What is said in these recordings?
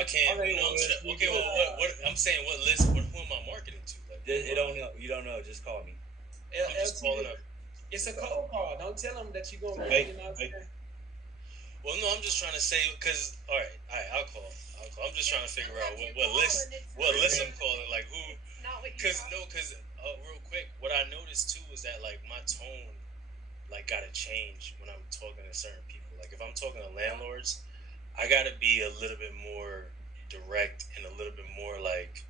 I can't. Okay, No, well, okay. Well, what I'm saying, what list? Who am I marketing to? Like, It don't know. You don't know. Just call me. I'm just calling LT, up. it's a Just call me. cold call. Don't tell them that you're gonna be. Make You know what I'm make saying? Well, no, I'm just trying to say because all right, I'll call. I'll call. I'm just trying to figure out what ring list ring. I'm calling. Like who? Because no, because real quick, what I noticed too is that like my tone like gotta change when I'm talking to certain people. Like if I'm talking to landlords, I gotta be a little bit more direct and a little bit more like,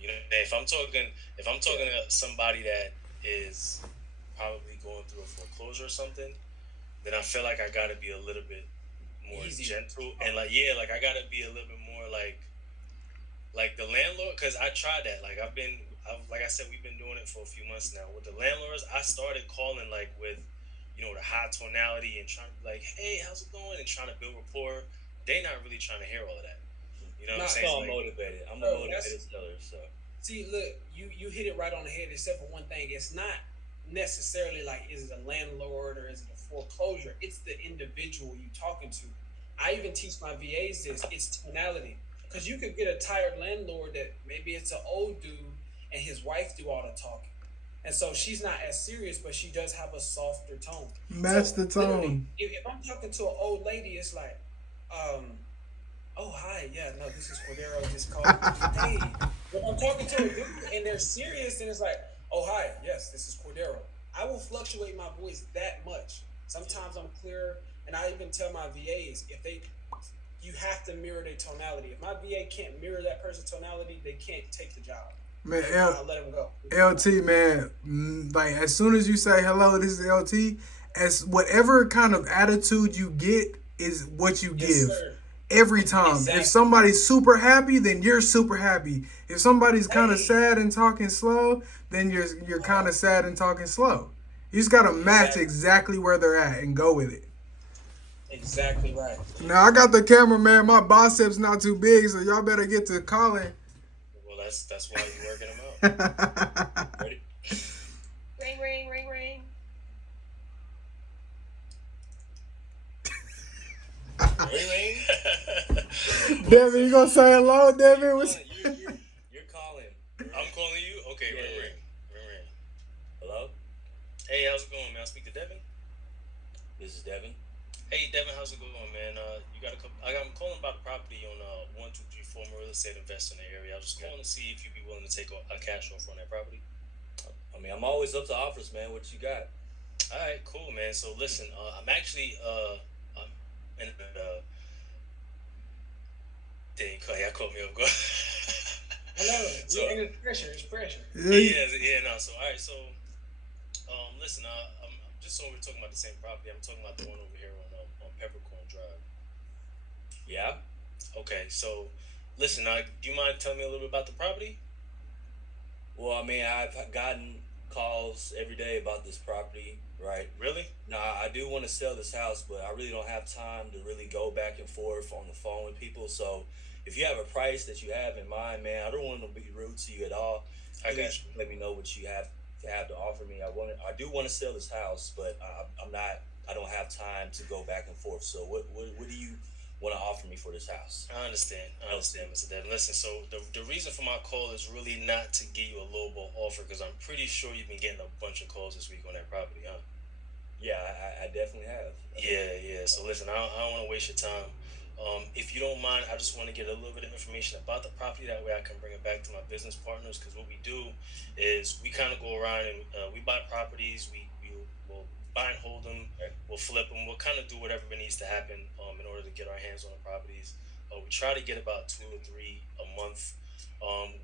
if I'm talking Yeah. to somebody that is probably going through a foreclosure or something, then I feel like I gotta be a little bit more Easy. gentle and like yeah, like I gotta be a little bit more like the landlord because I tried that. Like I said, we've been doing it for a few months now with the landlords. I started calling like with the high tonality and trying to be like, hey, how's it going, and trying to build rapport. They not really trying to hear all of that. You know what I'm Not, You saying? know I'm Like motivated. I'm a bro. That's motivated seller. So see. Look, you hit it right on the head. Except for one thing, it's not necessarily like is it a landlord or is it a foreclosure. It's the individual you talking to. I even teach my VAs this. It's tonality. Because you could get a tired landlord that maybe it's an old dude and his wife do all the talking. And so she's not as serious, but she does have a softer tone. Match So the literally, tone. if I'm talking to an old lady, it's like, um, oh hi, yeah, no, this is Cordero just called. Hey, when I'm talking to a dude and they're serious, and it's like, oh hi, yes, this is Cordero. I will fluctuate my voice that much. Sometimes I'm clearer, and I even tell my VAs if they you have to mirror their tonality. If my VA can't mirror that person's tonality, they can't take the job. Man, Like I'll let them go. LT, man, like as soon as you say hello, this is LT, as whatever kind of attitude you get is what you Yes, give sir. every time. If Exactly. somebody's super happy, then you're super happy. If somebody's kind of Hey. sad and talking slow, then you're kind of sad and talking slow. You just gotta match Exactly. exactly where they're at and go with it. Exactly right. Now I got the camera, man. My biceps not too big, so y'all better get to calling. well, that's why you're working them out. ready? Ring, ring, ring, ring. Ring ring. Devin, you gonna say hello, Devin? You're calling. You're calling. Ring I'm ring. calling you. Okay, Yeah, ring yeah. ring, ring ring. Hello. Hey, how's it going, man? I speak to Devin. This is Devin. Hey, Devin, how's it going, man? You got a couple. I'm calling about a property on 123 former real estate investor in the area. I was just Okay. calling to see if you'd be willing to take a cash offer on that property. I mean, I'm always up to offers, man. What you got? All right, cool, man. So listen, I'm actually I'm in dang, y'all caught me off guard. I know. So Yeah, and it's pressure. It's pressure. Yeah, yeah, no. So all right, so listen, I'm just so we're talking about the same property. I'm talking about the one over here on Peppercorn Drive. Yeah. Okay, so listen, do you mind telling me a little bit about the property? Well, I mean, I've gotten calls every day about this property, right? Really? Now, I do want to sell this house, but I really don't have time to really go back and forth on the phone with people. So, if you have a price that you have in mind, man, I don't want to be rude to you at all. I got Please you. let me know what you have to offer me. I do want to sell this house, but I'm not. I don't have time to go back and forth. So, what do you want to offer me for this house? I understand. I understand, Mr. Devin. Listen, so the reason for my call is really not to give you a lowball offer because I'm pretty sure you've been getting a bunch of calls this week on that property, huh? Yeah, I definitely have. Yeah. So listen, I don't want to waste your time. If you don't mind, I just want to get a little bit of information about the property. That way, I can bring it back to my business partners. Because what we do is we kind of go around and we buy properties. We will buy and hold them. Okay. We'll flip them. We'll kind of do whatever needs to happen in order to get our hands on the properties. We try to get about 2 or 3 a month.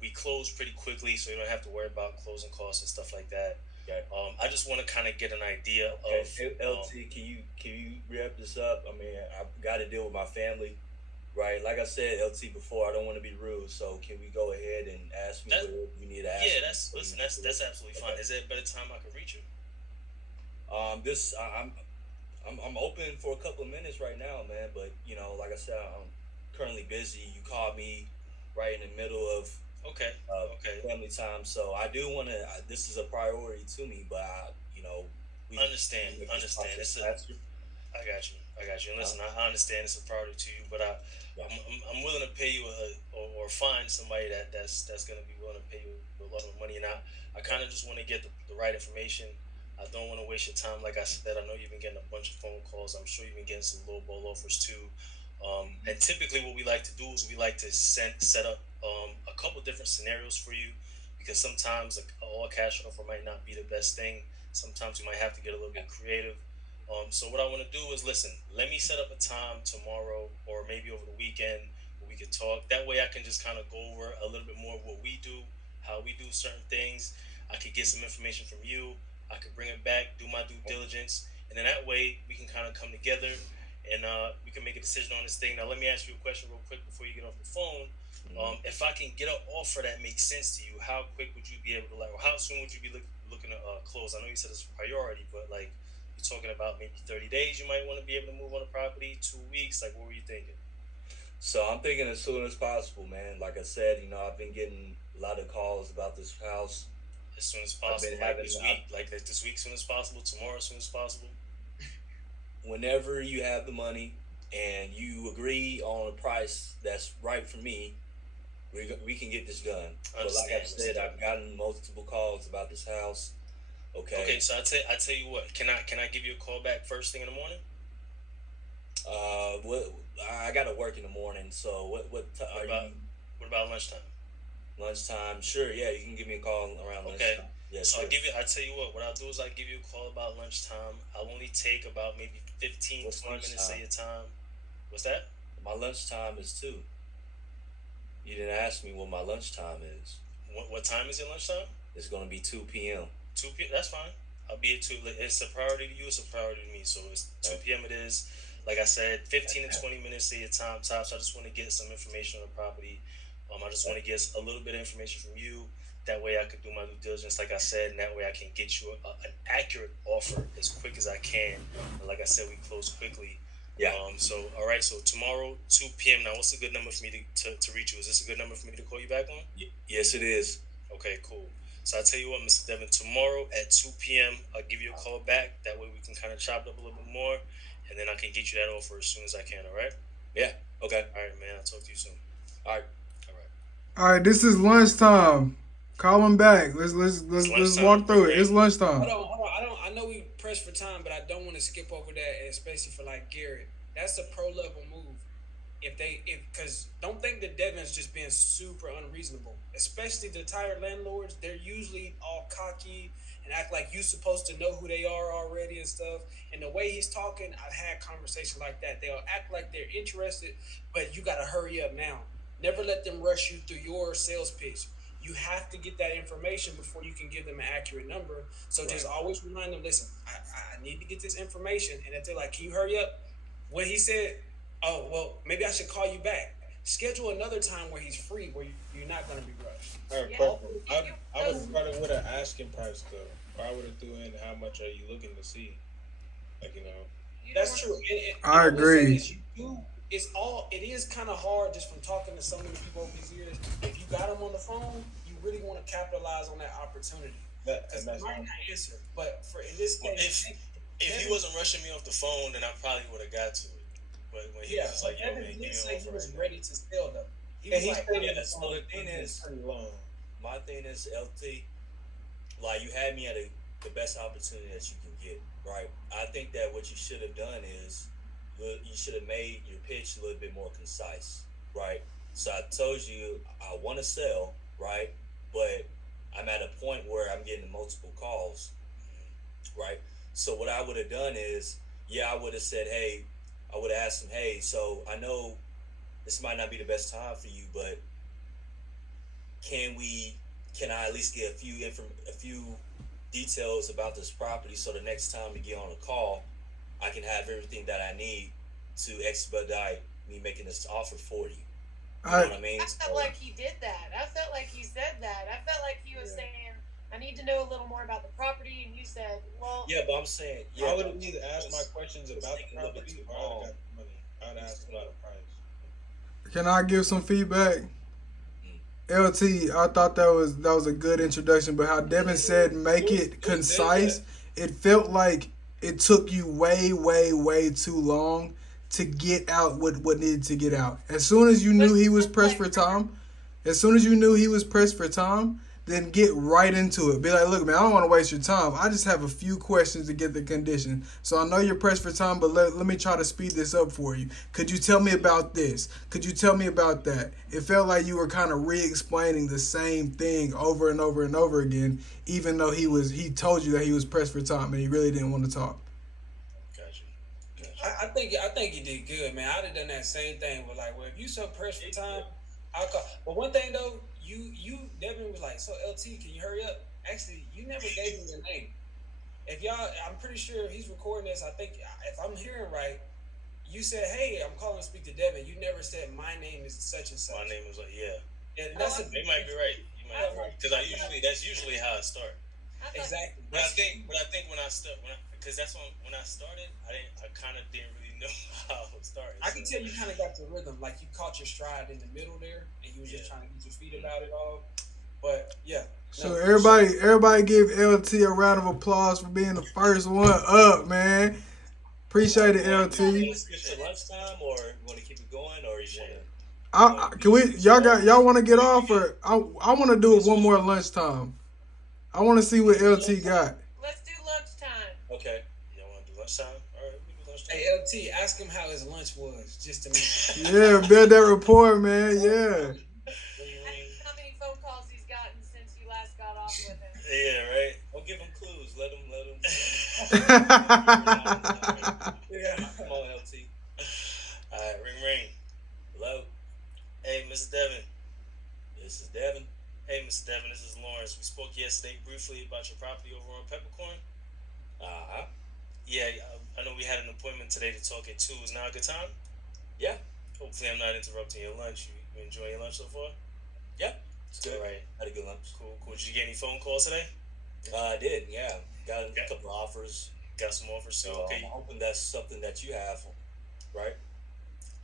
We close pretty quickly, so you don't have to worry about closing costs and stuff like that. Okay. I just want to kind of get an idea Okay, of LT, can you wrap this up? I mean, I've got to deal with my family, right? Like I said, LT before, I don't want to be rude, so can we go ahead and ask me that. what you need to ask Yeah, me? that's listen. That's absolutely fine. Okay. Is there a better time I could reach you? This I'm open for a couple of minutes right now, man. But like I said, I'm currently busy. You called me right in the middle of Okay. Okay. family time, so I do want to. This is a priority to me, but we Understand. make this Understand. process It's a. faster. I got you. And listen, I understand it's a priority to you, but I'm willing to pay you or find somebody that's going to be willing to pay you a lot of money. And I kind of just want to get the right information. I don't want to waste your time. Like I said, I know you've been getting a bunch of phone calls. I'm sure you've been getting some low ball offers too. And typically, what we like to do is we like to set up a couple different scenarios for you, because sometimes all cash offer might not be the best thing. Sometimes you might have to get a little bit creative. So what I want to do is listen. Let me set up a time tomorrow or maybe over the weekend where we could talk. That way, I can just kind of go over a little bit more of what we do, how we do certain things. I could get some information from you. I could bring it back, do my due diligence, and then that way we can kind of come together and we can make a decision on this thing. Now, let me ask you a question real quick before you get off the phone. If I can get an offer that makes sense to you, how quick would you be able to, like, or how soon would you be looking to close? I know you said it's a priority, but like, you're talking about maybe 30 days you might want to be able to move on the property, 2 weeks. Like, what were you thinking? So I'm thinking as soon as possible, man. Like I said, I've been getting a lot of calls about this house. As soon as possible, like this week, like this week, as soon as possible, tomorrow, as soon as possible. Whenever you have the money and you agree on a price that's right for me, we can get this done. But like I said, I've gotten multiple calls about this house. Okay, so I tell you what. Can I give you a call back first thing in the morning? I gotta work in the morning. So what about lunchtime? Lunchtime, sure. Yeah, you can give me a call around lunchtime. Yeah, so sure. I tell you what I'll do is I'll give you a call about lunchtime. I'll only take about maybe 15, 20 minutes of your time. What's that? My lunchtime is 2. You didn't ask me what my lunchtime is. What time is your lunchtime? It's gonna be 2 p.m. 2 p.m. That's fine. I'll be at 2. It's a priority to you. It's a priority to me. So it's 2 p.m. It is. Like I said, 15 to 20 minutes of your time tops. I just want to get some information on the property. I just want to get a little bit of information from you. That way I could do my due diligence, like I said, and that way I can get you an accurate offer as quick as I can. And like I said, we close quickly. Yeah. So, all right. So tomorrow, 2 p.m. Now, what's a good number for me to reach you? Is this a good number for me to call you back on? Yes, it is. Okay, cool. So I'll tell you what, Mr. Devin, tomorrow at 2 p.m., I'll give you a call back. That way we can kind of chop it up a little bit more, and then I can get you that offer as soon as I can, all right? Yeah, okay. All right, man. I'll talk to you soon. All right. All right, this is lunchtime. Call him back. Let's walk through it. It's lunchtime. Hold on. I know we pressed for time, but I don't want to skip over that, especially for like Garrett. That's a pro level move. Because don't think that Devin's just being super unreasonable. Especially the tired landlords, they're usually all cocky and act like you're supposed to know who they are already and stuff. And the way he's talking, I've had conversations like that. They'll act like they're interested, but you got to hurry up now. Never let them rush you through your sales pitch. You have to get that information before you can give them an accurate number. So just always remind them, listen, I need to get this information. And if they're like, can you hurry up? When he said, oh, well, maybe I should call you back. Schedule another time where he's free, where you're not going to be rushed. All right, I would start it with an asking price, though. Or I would have threw in how much are you looking to see? Like, That's true. I agree. It is kind of hard just from talking to so many people over these years. If you got them on the phone, you really want to capitalize on that opportunity. Because they might not answer. But in this case, if he wasn't rushing me off the phone, then I probably would have got to it. But when he was like, yo, man, give me an offer. He was ready to sell them. So the thing is, pretty long. My thing is, LT, like, you had me at the best opportunity that you can get, right? I think that what you should have done is you should have made your pitch a little bit more concise, right? So I told you I want to sell, right? But I'm at a point where I'm getting multiple calls, right? So what I would have done is, I would have said, hey, I would have asked him, hey, so I know this might not be the best time for you, but can I at least get a few details about this property so the next time we get on a call, I can have everything that I need to expedite me making this offer for you. You know what I mean? I felt like he did that. I felt like he said that. I felt like he was saying, I need to know a little more about the property, and you said, well... Yeah, but I'm saying... I would have either asked my questions about the property or I would have got the money. I would have asked about the price. Can I give some feedback? LT, I thought that was a good introduction, but how Devin said make it concise, it felt like it took you way, way, way too long to get out what needed to get out. As soon as you knew he was pressed for time, as soon as you knew he was pressed for time, then get right into it. Be like, look, man, I don't want to waste your time. I just have a few questions to get the condition. So I know you're pressed for time, but let me try to speed this up for you. Could you tell me about this? Could you tell me about that? It felt like you were kind of re-explaining the same thing over and over and over again, even though he told you that he was pressed for time and he really didn't want to talk. Gotcha. I think you did good, man. I'd have done that same thing with like, well, if you so pressed for time, I'll call. But one thing though, you Devin was like, so LT, can you hurry up? Actually, you never gave me your name. If y'all, I'm pretty sure he's recording this. I think if I'm hearing right, you said, hey, I'm calling to speak to Devin. You never said my name is such and such. My name was like, yeah. And that's a They might be right. You might be right because that's usually how I start. exactly. But I think when I because that's when I started, I kind of didn't really know how I was starting. I can tell you kind of got the rhythm, like you caught your stride in the middle there, and you was just trying to get your feet about it all. But yeah. So everybody give LT a round of applause for being the first one up, man. Appreciate it, LT. Skip to lunchtime, or you want to keep it going, or you want to? Can we? Y'all want to get off, or I want to do it one more lunchtime. I want to see what LT got. Let's do lunchtime. Okay. Y'all want to do lunchtime? All right, we do lunchtime. Hey LT, ask him how his lunch was, just to make sure. Yeah, build that rapport, man. Yeah. How many phone calls he's gotten since you last got off with him? Yeah, right. Don't give him clues. Let him. Yeah. Come on, LT. All right, ring. Hello. Hey, Mr. Devin. This is Devin. Hey, Mr. Devin, this is Lawrence. We spoke yesterday briefly about your property over on Peppercorn. Yeah, I know we had an appointment today to talk at 2. Is now a good time? Yeah. Hopefully I'm not interrupting your lunch. You enjoying your lunch so far? Yeah. It's good. All right. Had a good lunch. Cool. Did you get any phone calls today? I did. Yeah. Got a couple of offers. Got some offers too? So Okay. I'm hoping that's something that you have, right?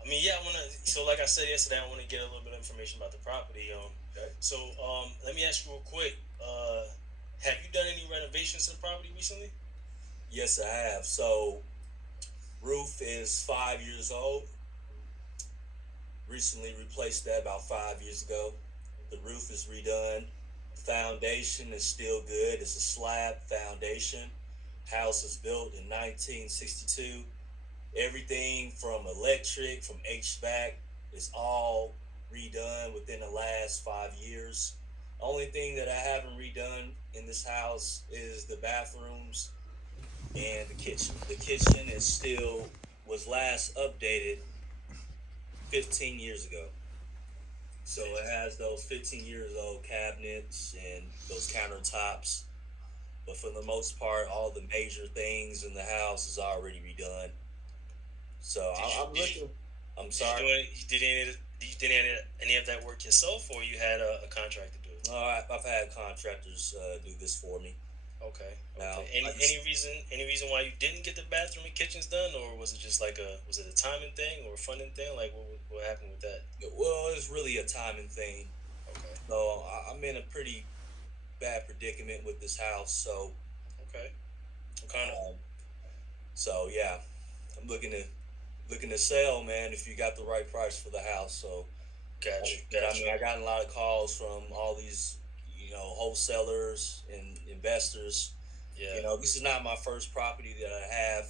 I mean, yeah, I want to. So, like I said yesterday, I want to get a little bit of information about the property. Okay. So, let me ask you real quick. Have you done any renovations to the property recently? Yes, I have. So, roof is 5 years old. Recently replaced that about 5 years ago. The roof is redone. Foundation is still good. It's a slab foundation. House is built in 1962. Everything from electric, from HVAC, is all redone within the last 5 years. Only thing that I haven't redone in this house is the bathrooms and the kitchen. The kitchen was last updated 15 years ago. So it has those 15 years old cabinets and those countertops. But for the most part, all the major things in the house is already redone. So I'm sorry. Did you did any of that work yourself, or you had a contractor do it? I've had contractors do this for me. Okay. Now, any reason why you didn't get the bathroom and kitchens done, or was it just like was it a timing thing or a funding thing? Like what happened with that? Well, it's really a timing thing. Okay. So I'm in a pretty bad predicament with this house. So okay. What kind of? So yeah, I'm looking to sell, man. If you got the right price for the house, so. Gotcha. I mean, I got a lot of calls from all these, wholesalers and investors. Yeah. This is not my first property that I have.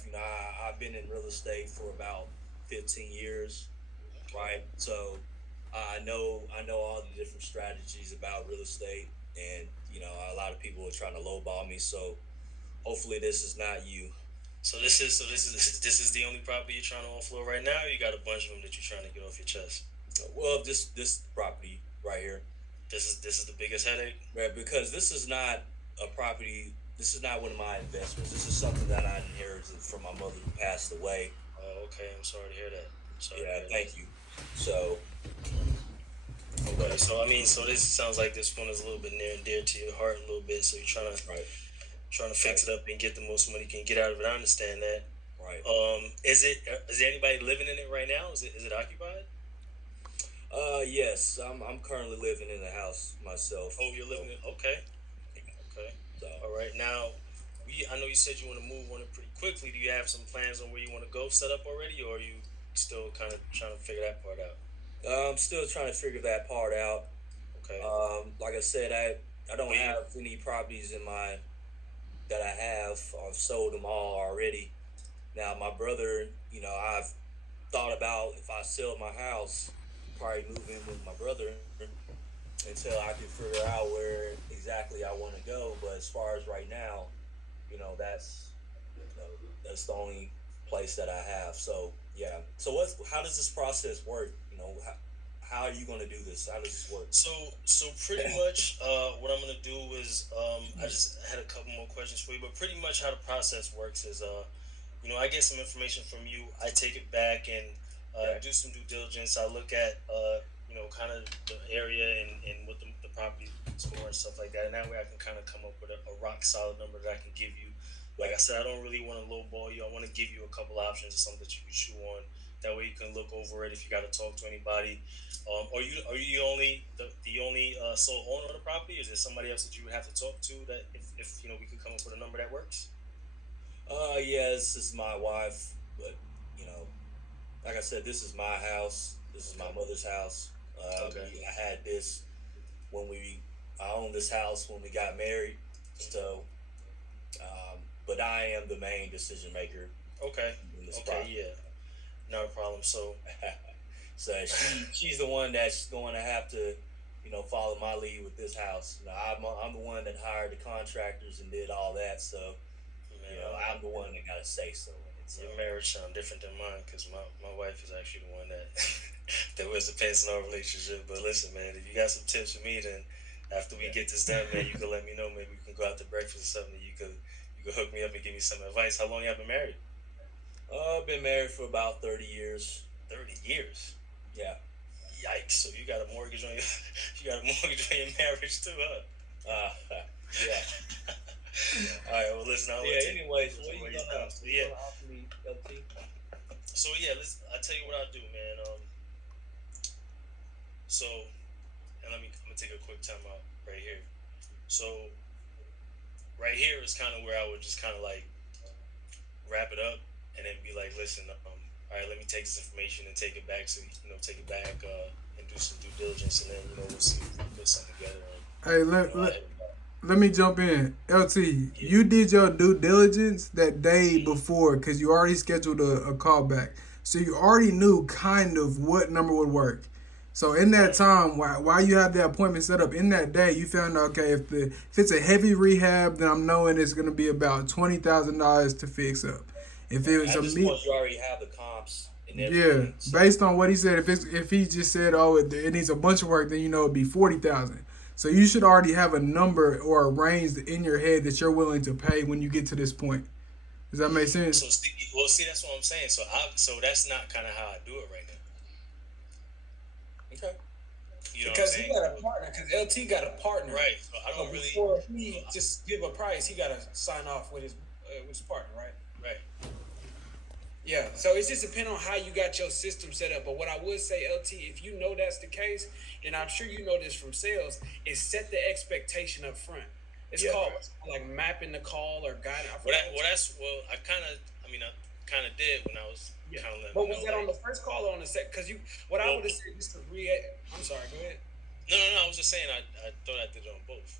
I've been in real estate for about 15 years, right? So I know all the different strategies about real estate, and a lot of people are trying to lowball me. So hopefully this is not you. So this is the only property you're trying to offload right now. Or you got a bunch of them that you're trying to get off your chest. Well, this property right here. This is the biggest headache. Right, because this is not a property. This is not one of my investments. This is something that I inherited from my mother who passed away. Oh, okay. I'm sorry to hear that. Thank you. So. Okay, so this sounds like this one is a little bit near and dear to your heart a little bit. So you're trying to fix it up and get the most money you can get out of it. I understand that. Right. Is there anybody living in it right now? Is it occupied? Yes, I'm currently living in the house myself. Oh, you're living in. Okay. So, all right. Now, I know you said you want to move on it pretty quickly. Do you have some plans on where you want to go set up already, or are you still kind of trying to figure that part out? I'm still trying to figure that part out. Okay. Like I said, I don't have any properties in my that I have. I've sold them all already. Now my brother, I've thought about if I sell my house, probably move in with my brother until I can figure out where exactly I want to go. But as far as right now, that's that's the only place that I have. So yeah. So how does this process work? How are you going to do this? How does this work? So pretty much, what I'm gonna do is, I just had a couple more questions for you, but pretty much how the process works is, I get some information from you, I take it back and do some due diligence. I look at, kind of the area and what the property is for and stuff like that, and that way I can kind of come up with a rock solid number that I can give you. Like I said, I don't really want to lowball you. I want to give you a couple options or something that you can chew on. That way you can look over it if you got to talk to anybody. Are you the only sole owner of the property? Is there somebody else that you would have to talk to that if we could come up with a number that works? Yeah, this is my wife, but like I said, this is my house. This is my mother's house. Okay. I had this I owned this house when we got married. So, but I am the main decision maker. Okay. In this Okay. property. Yeah. Not a problem. So. So she's the one that's going to have to, follow my lead with this house. I'm the one that hired the contractors and did all that. So, I'm the one that got to say so. Your marriage sound different than mine because my wife is actually the one that that was the pants in our relationship. But listen, man, if you got some tips for me, then after we get this done, man, you can let me know. Maybe we can go out to breakfast or something. You could hook me up and give me some advice. How long you have been married? I've been married for about 30 years. 30 years. Yeah. Yikes! So you got a mortgage on your marriage too, huh? Yeah. All right. Well, listen. Anyways, what are you gonna offer me, LT? So yeah, I'll tell you what I'll do, man. So, and I'm gonna take a quick time out right here. So, right here is kind of where I would just kind of like wrap it up, and then be like, listen, all right, let me take this information and take it back. So and do some due diligence, and then we'll see if we can put something together. Hey, let me jump in. LT, you did your due diligence that day before because you already scheduled a call back. So you already knew kind of what number would work. So in that time, while you have the appointment set up, in that day, you found out, okay, if it's a heavy rehab, then I'm knowing it's going to be about $20,000 to fix up. If it was at this point, you already have the comps and yeah, everything. based on what he said, if he just said, oh, it needs a bunch of work, then it'd be $40,000. So you should already have a number or a range in your head that you're willing to pay when you get to this point. Does that make sense? So see, that's what I'm saying. So that's not kind of how I do it right now. Okay. Because he got a partner. Because LT got a partner. Right. So I don't really. Before he just give a price, he got to sign off with his partner, right? Right. Yeah, so it's just depending on how you got your system set up. But what I would say, LT, if you know that's the case, and I'm sure you know this from sales, is set the expectation up front. It's called like mapping the call or guiding. I kind of did when I was kind of letting. But was that on the first call or on the second? Because I would have said just to I'm sorry, go ahead. No. I was just saying I thought I did it on both.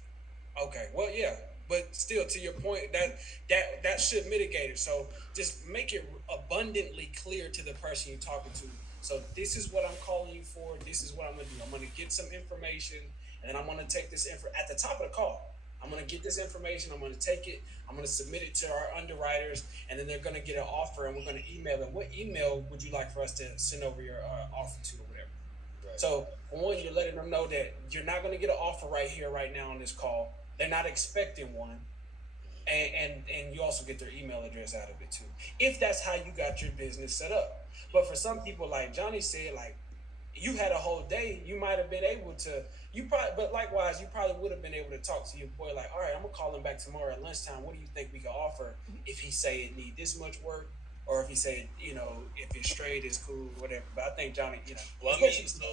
Okay, well, yeah. But still, to your point, that should mitigate it. So just make it abundantly clear to the person you're talking to. So this is what I'm calling you for. This is what I'm going to do. I'm going to get some information, and then I'm going to take this info at the top of the call. I'm going to get this information. I'm going to take it. I'm going to submit it to our underwriters, and then they're going to get an offer, and we're going to email them. What email would you like for us to send over your offer to or whatever? Right. So, for one, you're letting them know that you're not going to get an offer right here, right now on this call. They're not expecting one. And you also get their email address out of it too, if that's how you got your business set up. But for some people, like Johnny said, like you had a whole day, you might have been able to. But likewise, you probably would have been able to talk to your boy, like, all right, I'm gonna call him back tomorrow at lunchtime. What do you think we can offer? If he say it need this much work, or if he say, if it's straight, it's cool, whatever. But I think Johnny, Well, I mean, so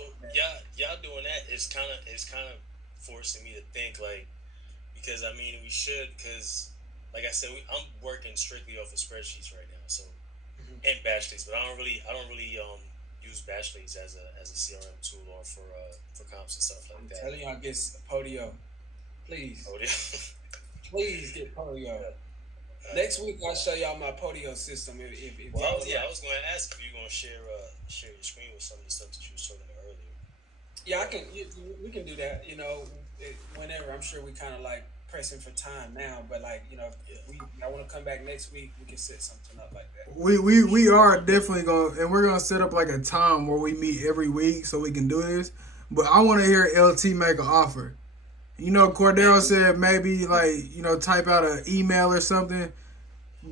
y'all doing that is kind of forcing me to think like, because I mean we should, because like I said, I'm working strictly off of spreadsheets right now. So Mhm. and Backslates, but I don't really use Backslates as a CRM tool or for comps and stuff like I'm that. telling y'all, get Podio. Please, Oh yeah. please get Podio. Uh, Next week I'll show y'all my Podio system. If well, y'all would I like. was going to ask if you're going to share your screen with some of the stuff that you was talking about earlier. Yeah, I can. We can do that. Whenever. I'm sure we kind of like pressing for time now, but like if Yeah. I want to come back next week, we can set something up like that. We are definitely gonna, and we're gonna set up like a time where we meet every week so we can do this. But I want to hear LT make an offer. Cordero said maybe like type out an email or something.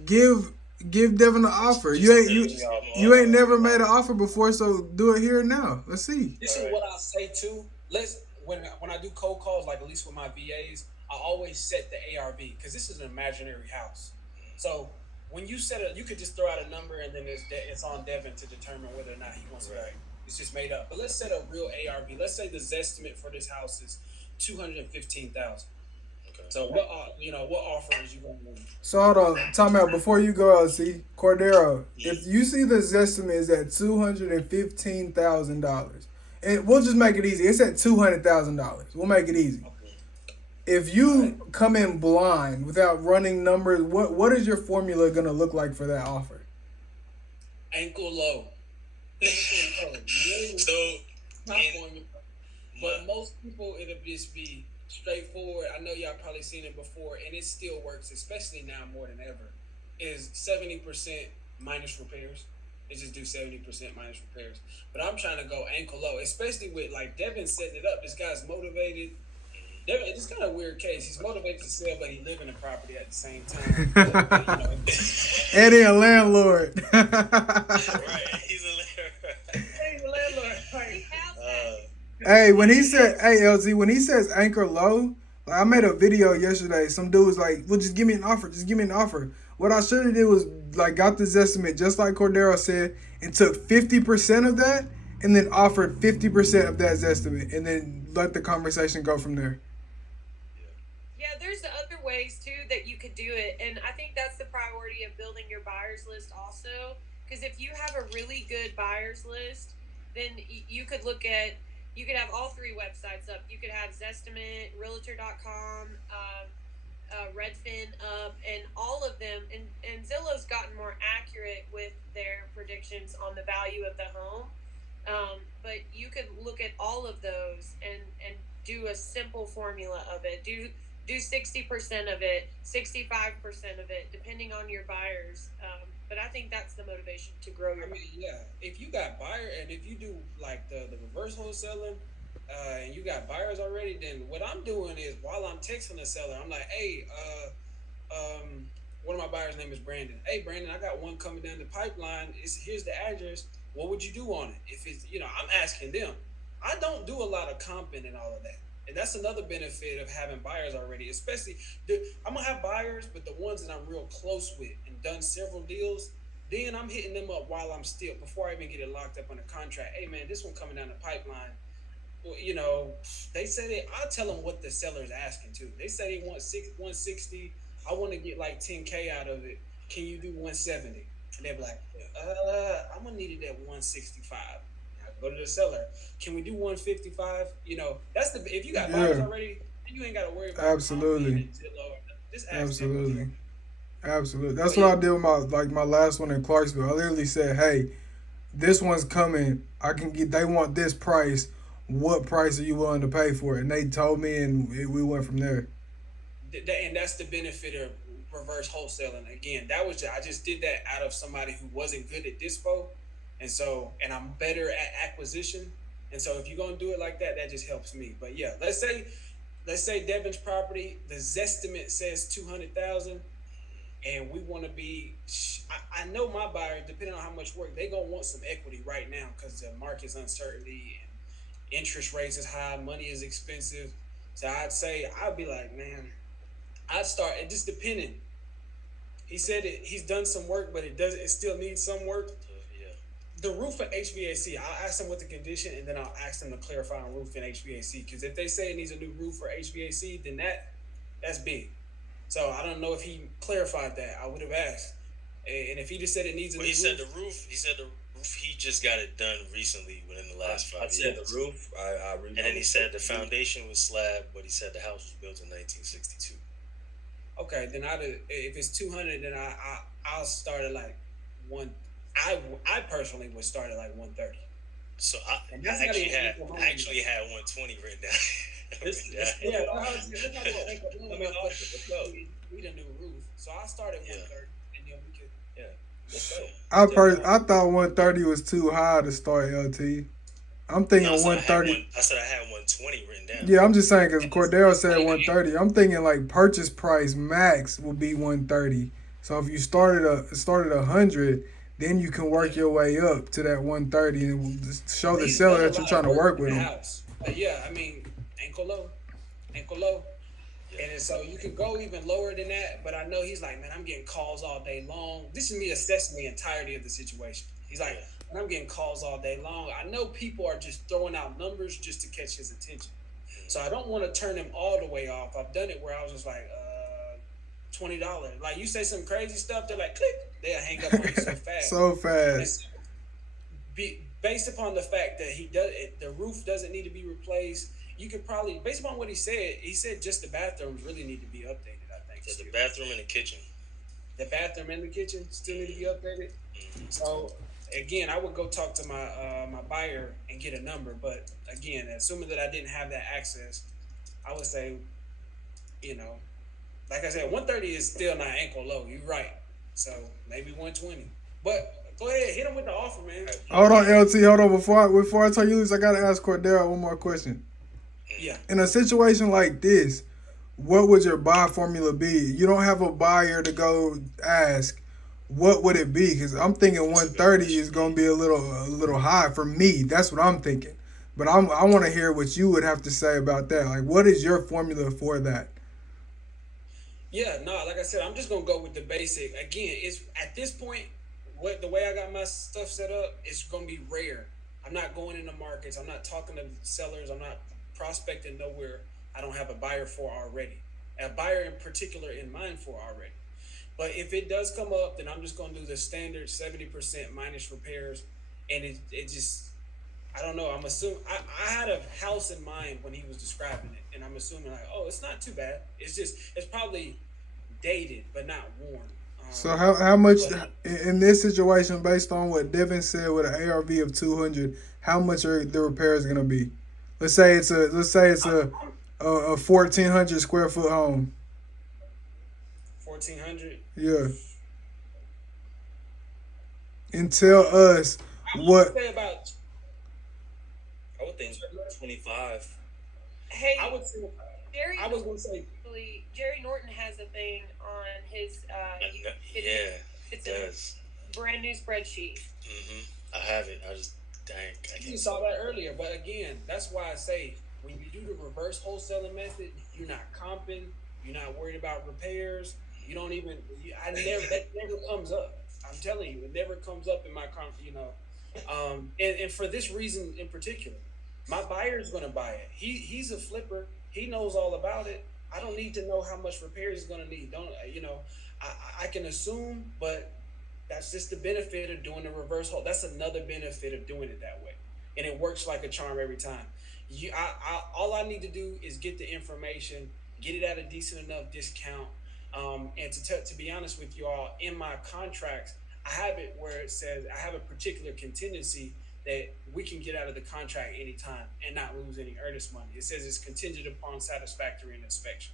Give Devin an offer. Just You ain't to you just give them you ain't all. never made an offer before, so do it here and now. Let's see. This All is right. what I say too. Let's when I do cold calls, like at least with my VAs, I always set the ARV because this is an imaginary house. So when you set it, you could just throw out a number and then it's on Devin to determine whether or not he wants to. Right. It's just made up. But let's set a real ARV. Let's say the Zestimate for this house is 215,000. Okay. So what offer is you going to? So hold on, time out before you go out. See, Cordero, if you see the estimate is at $215,000, and we'll just make it easy. It's at $200,000. We'll make it easy. If you come in blind without running numbers, what is your formula gonna look like for that offer? Ankle low. Ankle low. Really, So not and formula. my, But most people, it'll just be straightforward. I know y'all probably seen it before, and it still works, especially now more than ever. Is 70% minus repairs. They just do 70% minus repairs. But I'm trying to go ankle low, especially with like Devin setting it up. This guy's motivated. Devin, it's kind of a weird case. He's motivated to sell, but he live in the property at the same time. Eddie, a landlord. right, he's a He's a landlord. He Right? has that. Hey, when he said, "Hey, LZ," when he says anchor low, like I made a video yesterday. Some dude was like, "Well, just give me an offer. Just give me an offer." What I should have did was like got this estimate just like Cordero said, and took 50% of that, and then offered 50% of that estimate, and then let the conversation go from there. Yeah, there's other ways too that you could do it, and I think that's the priority of building your buyers list also. Because if you have a really good buyers list, then you could you could have all three websites up. You could have Zestimate, Realtor.com, Redfin up, and all of them. And Zillow's gotten more accurate with their predictions on the value of the home. But you could look at all of those and do a simple formula of it. Do 60% of it, 65% of it, depending on your buyers. But I think that's the motivation to grow your. I mean, yeah. If you got buyer, and if you do like the reverse wholesaling, and you got buyers already, then what I'm doing is while I'm texting the seller, I'm like, hey, one of my buyers' name is Brandon. Hey, Brandon, I got one coming down the pipeline. Here's the address. What would you do on it? If it's, I'm asking them. I don't do a lot of comping and all of that. And that's another benefit of having buyers already, especially I'm gonna have buyers, but the ones that I'm real close with and done several deals, then I'm hitting them up while I'm still before I even get it locked up on a contract. Hey man, this one coming down the pipeline. Well, they say I'll tell them what the seller's asking too. They say they want 160. I want to get like 10K out of it. Can you do 170? And they'll be like, I'm gonna need it at 165. Go to the seller. Can we do 155? That's if you got buyers already, then you ain't got to worry about Absolutely. Just ask Absolutely. them. Absolutely. That's what I did with my last one in Clarksville. I literally said, "Hey, this one's coming. I can get. They want this price. What price are you willing to pay for it?" And they told me, and we went from there. And that's the benefit of reverse wholesaling. Again, I just did that out of somebody who wasn't good at dispo, and I'm better at acquisition. And so if you're gonna do it like that, that just helps me. But yeah, let's say Devin's property, the Zestimate says 200,000, and we want to be. I know my buyers, depending on how much work, they gonna want some equity right now because the market's uncertainty and interest rates is high, money is expensive. So I'd be like, man, I'd start it just depending. He said he's done some work, but it still needs some work. The roof and HVAC, I'll ask them what the condition, and then I'll ask them to clarify on roof and HVAC. Because if they say it needs a new roof or HVAC, then that's big. So I don't know if he clarified that. I would have asked. And if he just said it needs a Well, new he said roof, the roof. He said the roof. He just got it done recently within the last I 5 years. said the roof. And then he said the foundation was slab, but he said the house was built in 1962. okay, then if it's 200, then I'll start at like one. I personally would start at like 130. So And I that's not actually even had equal home actually had 120 written down. Yeah, let's not go ankle low. I mean, let's go. We need a new roof, so I'll start at 130, and then we could. Yeah, let's go. I thought 130 was too high to start LT. I'm thinking No, so 130. I said I had 120 written down. Yeah, I'm just saying because Cordero said 130. I'm thinking like purchase price max will be 130. So if you started 100, then you can work your way up to that 130 and just show the seller that you're trying to work with the them. house. Yeah, I mean ankle low. And then, so you could go even lower than that, but I know he's like, man, I'm getting calls all day long. This is me assessing the entirety of the situation. He's like, man, I'm getting calls all day long. I know people are just throwing out numbers just to catch his attention. So I don't want to turn him all the way off. I've done it where I was just like, $20. Like you say some crazy stuff, they're like, click, they'll hang up on you so fast. So fast. Based upon the fact that the roof doesn't need to be replaced. You could probably, based upon what he said just the bathrooms really need to be updated, I think. So the bathroom and the kitchen. The bathroom and the kitchen still need to be updated. So again, I would go talk to my buyer and get a number. But again, assuming that I didn't have that access, I would say, like I said, 130 is still not ankle low. You're right. So maybe 120. But go ahead, hit him with the offer, man. Hold on, LT. Hold on. Before I tell you this, I gotta ask Cordero one more question. Yeah. In a situation like this, what would your buy formula be? You don't have a buyer to go ask. What would it be? Because I'm thinking 130 is going to be a little high for me. That's what I'm thinking. But I want to hear what you would have to say about that. Like, what is your formula for that? Yeah, no, like I said, I'm just gonna go with the basic. Again, it's at this point, the way I got my stuff set up, it's gonna be rare. I'm not going into markets. I'm not talking to sellers. I'm not prospecting nowhere I don't have a buyer for already. A buyer in particular in mind for already. But if it does come up, then I'm just gonna do the standard 70% minus repairs, and it just, I don't know. I'm assuming I had a house in mind when he was describing it, and I'm assuming like, oh, it's not too bad. It's probably dated but not worn. So how much in this situation, based on what Devin said with an ARV of 200, how much are the repairs gonna be? Let's say it's a 1,400 square foot home. 1,400. Yeah. And tell us what. I would think 25. Hey, I would say. Jerry, I was gonna say. Jerry Norton has a thing on his. It's a brand new spreadsheet. I have it. I just You saw that earlier, but again, that's why I say when you do the reverse wholesaling method, you're not comping, you're not worried about repairs. You don't even. That never comes up. I'm telling you, it never comes up in my comp. And for this reason in particular, my buyer's going to buy it. He's a flipper. He knows all about it. I don't need to know how much repairs he's going to need. I can assume, but that's just the benefit of doing the reverse hold. That's another benefit of doing it that way, and it works like a charm every time. All I need to do is get the information, get it at a decent enough discount, and to be honest with you all, in my contracts, I have it where it says I have a particular contingency that we can get out of the contract anytime and not lose any earnest money. It says it's contingent upon satisfactory inspection,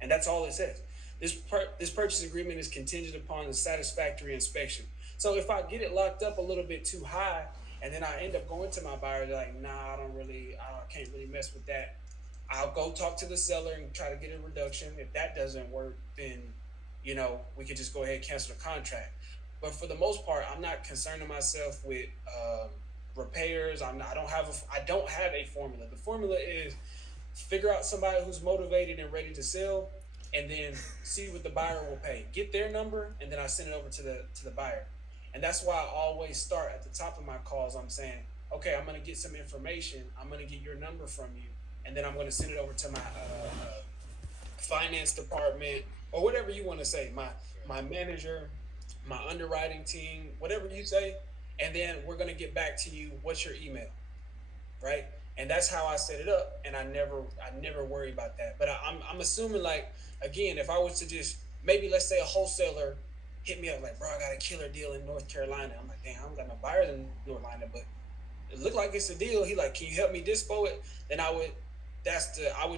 and that's all it says. This purchase agreement is contingent upon the satisfactory inspection. So if I get it locked up a little bit too high, and then I end up going to my buyer, they're like, nah, I can't really mess with that. I'll go talk to the seller and try to get a reduction. If that doesn't work, then, we could just go ahead and cancel the contract. But for the most part, I'm not concerning myself with repairs. I don't have a formula. The formula is figure out somebody who's motivated and ready to sell, and then see what the buyer will pay. Get their number, and then I send it over to the buyer. And that's why I always start at the top of my calls. I'm saying, okay, I'm going to get some information. I'm going to get your number from you, and then I'm going to send it over to my finance department, or whatever you want to say, my manager, my underwriting team, whatever you say, and then we're gonna get back to you. What's your email, right? And that's how I set it up, and I never worry about that. But I'm assuming, like, again, if I was to just maybe, let's say, a wholesaler hit me up like, bro, I got a killer deal in North Carolina. I'm like, damn, I don't got no buyers in North Carolina, but it looked like it's a deal. He like, can you help me dispo it? Then I would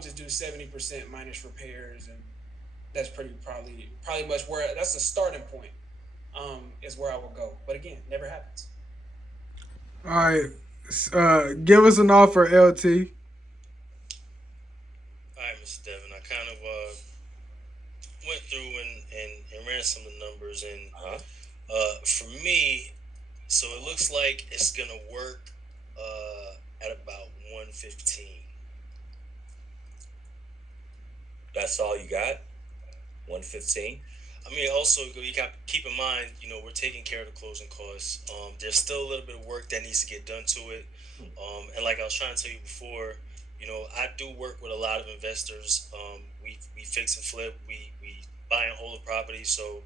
just do 70% minus repairs, and that's probably much where that's the starting point. Is where I would go. But again, never happens. All right. Give us an offer, LT. All right, Mr. Devin. I kind of went through and ran some of the numbers, and for me, so it looks like it's gonna work at about 115. That's all you got? 115? I mean, also you got to keep in mind, we're taking care of the closing costs. There's still a little bit of work that needs to get done to it. And like I was trying to tell you before, I do work with a lot of investors. We fix and flip. We buy and hold the property. So,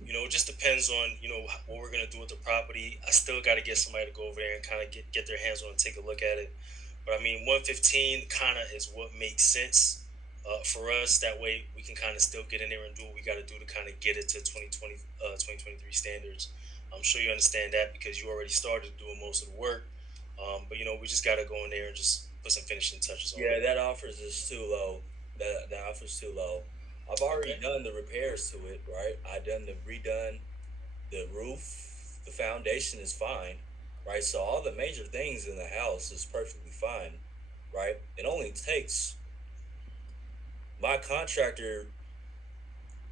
it just depends on, what we're going to do with the property. I still got to get somebody to go over there and kind of get their hands on and take a look at it. But I mean, 115 kind of is what makes sense. For us, that way we can kind of still get in there and do what we got to do to kind of get it to 2023 standards. I'm sure you understand that because you already started doing most of the work. But we just got to go in there and just put some finishing touches on it. That offers is too low. That offer's too low. I've already done the repairs to it, right? Redone the roof. The foundation is fine, right? So all the major things in the house is perfectly fine, right? It only takes my contractor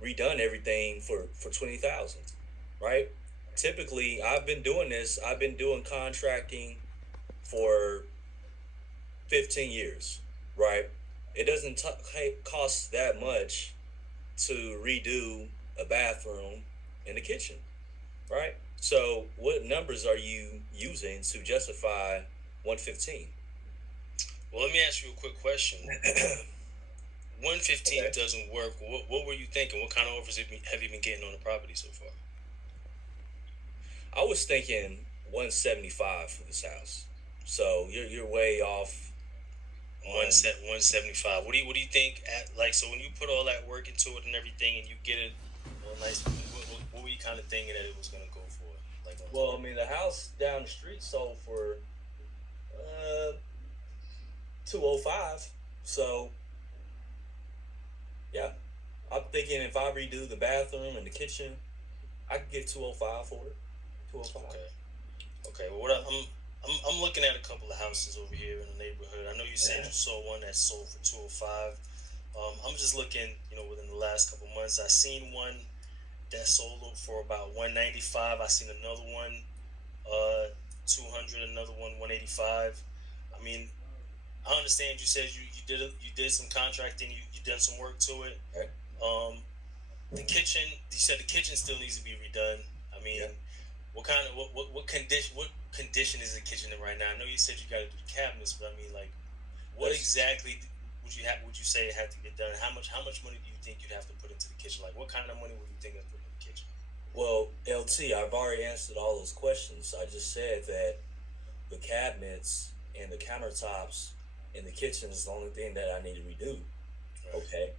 redone everything for $20,000, right? Typically, I've been doing contracting for 15 years, right? It doesn't cost that much to redo a bathroom and a kitchen, right? So what numbers are you using to justify 115? Well, let me ask you a quick question. 115 doesn't work. What were you thinking? What kind of offers have you been getting on the property so far? I was thinking 175 for this house. So you're way off. 175. What do you think? So when you put all that work into it and everything, and you get it nice, what were you kind of thinking that it was going to go for? Well, I mean, the house down the street sold for 205. So yeah, I'm thinking if I redo the bathroom and the kitchen, I could get 205 for it. 205. Okay. Well, I'm looking at a couple of houses over here in the neighborhood. I know you said you saw one that sold for 205. I'm just looking, within the last couple of months. I seen one that sold for about 195. I seen another one, 200. Another one, 185. I mean, I understand you said you did some contracting. You done some work to it. Okay. The kitchen. You said the kitchen still needs to be redone. I mean, what kind of what condition is the kitchen in right now? I know you said you got to do the cabinets, but I mean, like, what exactly would you say it had to get done? How much money do you think you'd have to put into the kitchen? Like, what kind of money would you think of putting in the kitchen? Well, LT, I've already answered all those questions. I just said that the cabinets and the countertops in the kitchen is the only thing that I need to redo. Right. Okay.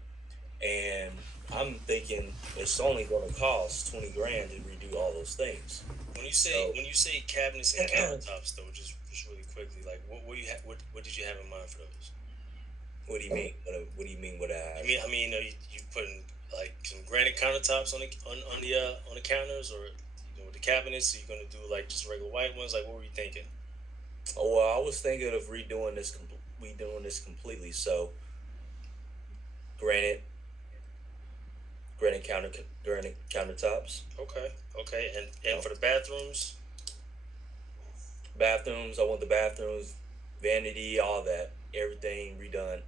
And I'm thinking it's only going to cost $20,000 to redo all those things. When you say cabinets and countertops, though, just really quickly, like what did you have in mind for those? What do you mean? What do you mean? What I have? I mean, you putting like some granite countertops on the counters, or with the cabinets? Are you gonna do like just regular white ones? Like, what were you thinking? Oh well, I was thinking of redoing this completely. So granite countertops. Okay, and for the bathrooms. I want the bathrooms, vanity, all that, everything redone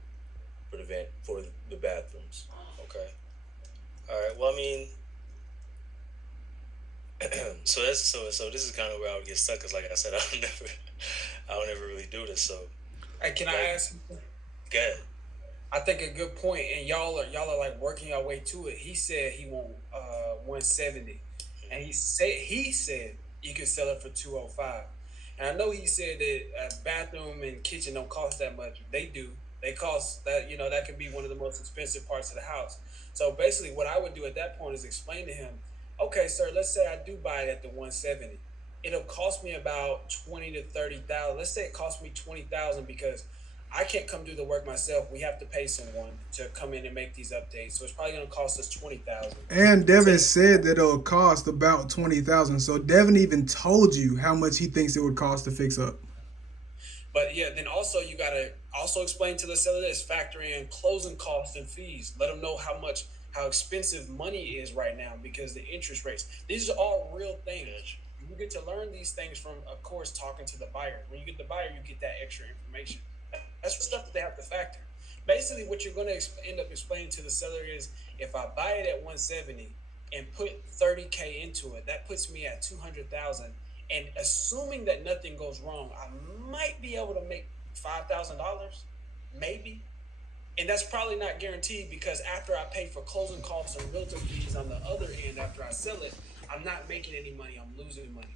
for the bathrooms. Okay. All right. Well, I mean, so this is kind of where I would get stuck, because, like I said, I would never really do this. So, Hey, can I ask? go ahead. I think a good point, and y'all are like working your way to it. He said he want 170, and he said you can sell it for 205. And I know he said that bathroom and kitchen don't cost that much. They do. They cost that, that could be one of the most expensive parts of the house. So basically, what I would do at that point is explain to him, okay, sir, let's say I do buy it at the 170. It'll cost me about 20 to 30,000. Let's say it costs me 20,000 because I can't come do the work myself. We have to pay someone to come in and make these updates. So it's probably going to cost us 20,000. And Devin said that it'll cost about 20,000. So Devin even told you how much he thinks it would cost to fix up. But yeah, then also you gotta also explain to the seller this, factor in closing costs and fees. Let them know how expensive money is right now because the interest rates. These are all real things. You get to learn these things from, of course, talking to the buyer. When you get the buyer, you get that extra information. That's stuff that they have to factor. Basically, what you're going to end up explaining to the seller is, if I buy it at 170 and put 30K into it, that puts me at 200,000. And assuming that nothing goes wrong, I might be able to make $5,000, maybe. And that's probably not guaranteed because after I pay for closing costs and realtor fees on the other end, after I sell it, I'm not making any money. I'm losing money.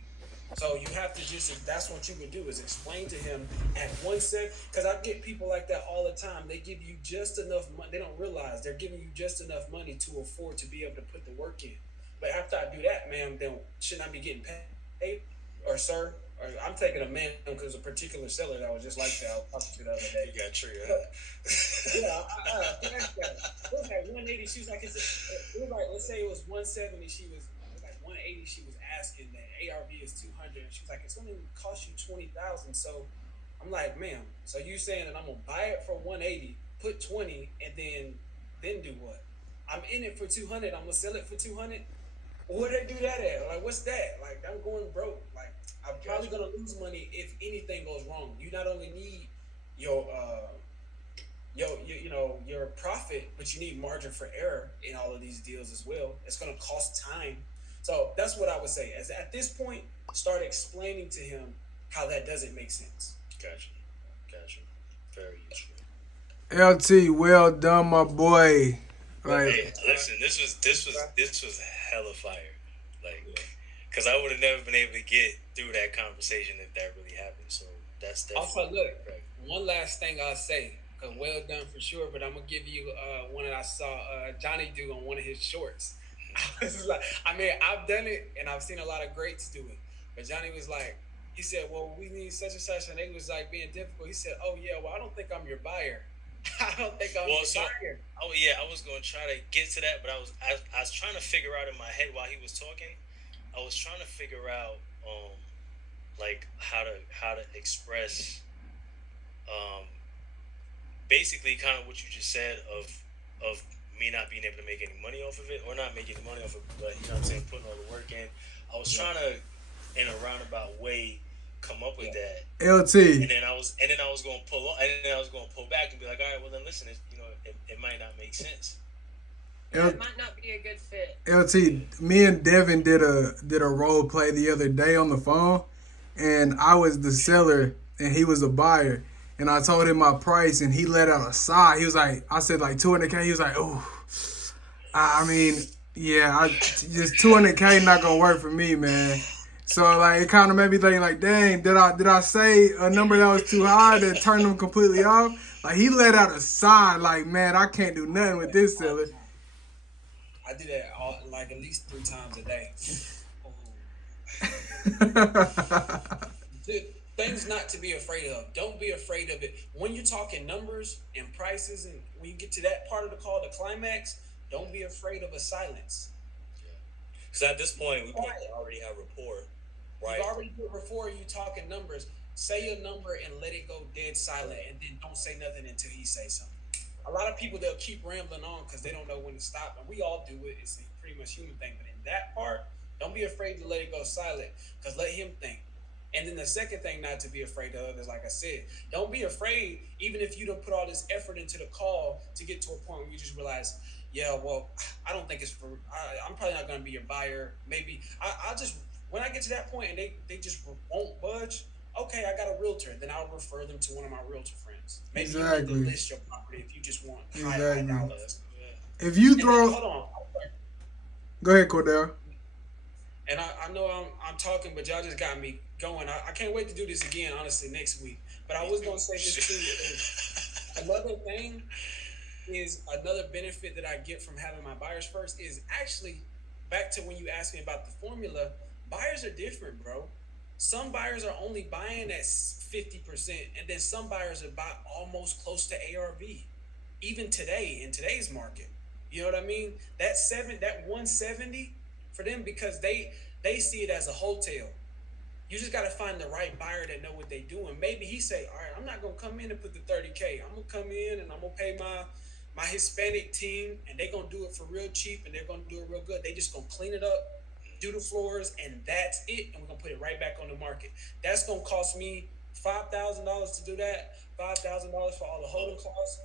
So you have to that's what you would do is explain to him at 170, because I get people like that all the time. They give you just enough money. They don't realize they're giving you just enough money to afford to be able to put the work in. But after I do that, ma'am, then shouldn't I be getting paid? Or sir? Or I'm taking a man because a particular seller that was just like that I was talking to the other day. You got triggered. Yeah, it was like 180. She was like, it was like, let's say it was 170. She was like 180. She was asking that ARV is 200, and she was like, it's only gonna cost you 20,000. So I'm like, ma'am, so you saying that I'm gonna buy it for 180, put 20, and then do what? I'm in it for 200. I'm gonna sell it for 200. Where'd they do that at? Like, what's that? Like, I'm going broke. Like, I'm probably gonna lose money if anything goes wrong. You not only need your your profit, but you need margin for error in all of these deals as well. It's gonna cost time. So that's what I would say. As at this point, start explaining to him how that doesn't make sense. Gotcha. Very useful. LT, well done, my boy. Like, hey, listen, this was hella fire. Like, because I would have never been able to get through that conversation if that really happened. So that's definitely. Also, look, one last thing I'll say, because well done for sure, but I'm gonna give you one that I saw Johnny do on one of his shorts. I mean, I've done it and I've seen a lot of greats do it, but Johnny was like, he said, well, we need such and such, and they was like being difficult. He said, oh yeah, well, I don't think I'm your buyer. I don't think I'm your buyer. Oh yeah, I was gonna try to get to that, but I was trying to figure out in my head while he was talking. I was trying to figure out like how to express basically kind of what you just said of me not being able to make any money off of it, or not making any money off of it, but you know what I'm saying, putting all the work in. I was trying to, in a roundabout way, come up with that. LT. And then I was going to pull back and be like, all right, well then listen, it might not make sense. It might not be a good fit. LT, me and Devin did a role play the other day on the phone, and I was the seller and he was a buyer. And I told him my price, and he let out a sigh. He was like, I said like 200K. He was like, oh, I mean, yeah, just 200K not gonna work for me, man. So like, it kind of made me think like, dang, did I say a number that was too high that turned him completely off? Like, he let out a sigh, like, man, I can't do nothing with this seller. I do that like at least 3 times a day. Things not to be afraid of. Don't be afraid of it. When you're talking numbers and prices, and when you get to that part of the call, the climax, don't be afraid of a silence. Because at this point, we probably already have rapport, right? You've already put rapport. You talking numbers. Say your number and let it go dead silent, and then don't say nothing until he says something. A lot of people, they'll keep rambling on because they don't know when to stop, and we all do it. It's a pretty much human thing. But in that part, don't be afraid to let it go silent, because let him think. And then the second thing not to be afraid of is, like I said, don't be afraid, even if you don't put all this effort into the call, to get to a point where you just realize, yeah, well, I don't think it's for, I'm probably not going to be your buyer. Maybe I'll just, when I get to that point and they just won't budge, okay, I got a realtor. Then I'll refer them to one of my realtor friends. Maybe you need to list your property if you just want high Exactly. dollars. If you And then throw, hold on, go ahead, Cordero. and I know I'm talking, but y'all just got me going. I can't wait to do this again, honestly, next week. But I was gonna say this too. Another thing is another benefit that I get from having my buyers first is actually back to when you asked me about the formula. Buyers are different, bro. Some buyers are only buying at 50%, and then some buyers are buy almost close to ARV. Even today, in today's market, you know what I mean? That 170 for them because they see it as a wholesale. You just got to find the right buyer that know what they doing. Maybe he say, all right, I'm not gonna come in and put the 30K. I'm gonna come in and I'm gonna pay my Hispanic team, and they're gonna do it for real cheap, and they're gonna do it real good. They just gonna clean it up, do the floors, and that's it. And we're gonna put it right back on the market. That's gonna cost me $5,000 to do that. $5,000 for all the holding costs.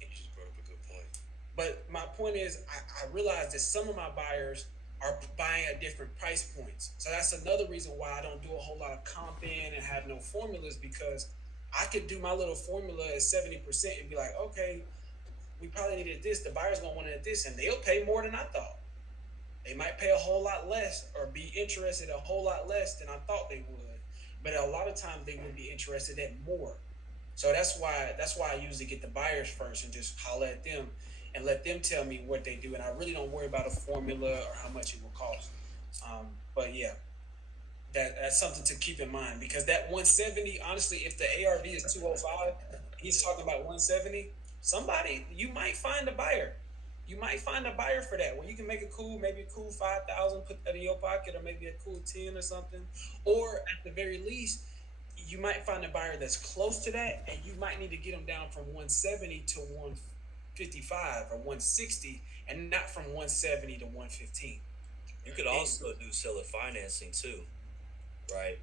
You just brought up a good point. But my point is, I realize that some of my buyers are buying at different price points. So that's another reason why I don't do a whole lot of comp in and have no formulas, because I could do my little formula at 70% and be like, okay, we probably needed this. The buyer's gonna want it at this, and they'll pay more than I thought. They might pay a whole lot less or be interested a whole lot less than I thought they would. But a lot of times they would be interested at more. So that's why I usually get the buyers first and just holler at them and let them tell me what they do. And I really don't worry about a formula or how much it will cost. But yeah, that's something to keep in mind, because that 170, honestly, if the ARV is 205, he's talking about 170. Somebody, you might find a buyer. You might find a buyer for that, where you can make it cool, maybe a cool 5,000, put that in your pocket, or maybe a cool 10 or something. Or at the very least, you might find a buyer that's close to that, and you might need to get them down from 170 to 155 or 160, and not from 170 to 115. You could also do seller financing too, right?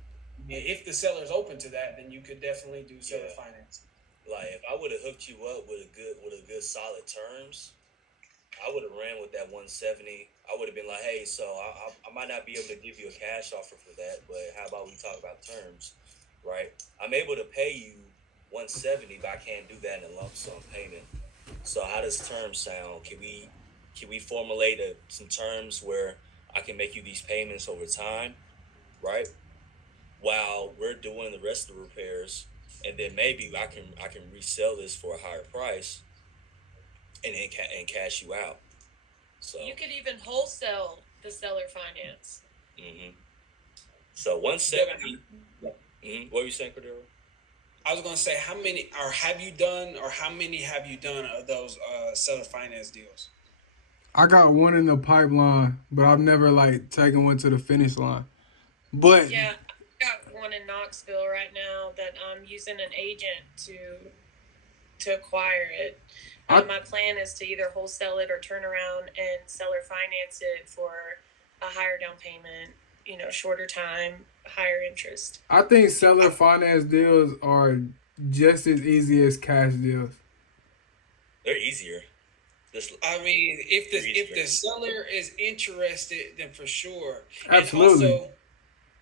If the seller's open to that, then you could definitely do seller financing. Like if I would have hooked you up with a good solid terms, I would have ran with that 170. I would have been like, hey, so I might not be able to give you a cash offer for that, but how about we talk about terms, right? I'm able to pay you 170, but I can't do that in a lump sum payment. So how does terms sound? Can we formulate some terms where I can make you these payments over time, right? While we're doing the rest of the repairs, and then maybe I can resell this for a higher price, and cash you out. So You could even wholesale the seller finance. So 170. What were you saying, Cordero? I was gonna say, how many have you done of those seller finance deals? I got one in the pipeline, but I've never like taken one to the finish line. But Yeah, I got one in Knoxville right now that I'm using an agent to acquire it. My plan is to either wholesale it or turn around and seller finance it for a higher down payment, shorter time, higher interest. I think seller finance deals are just as easy as cash deals. They're easier. I mean, if the seller is interested, then for sure. Absolutely. And also,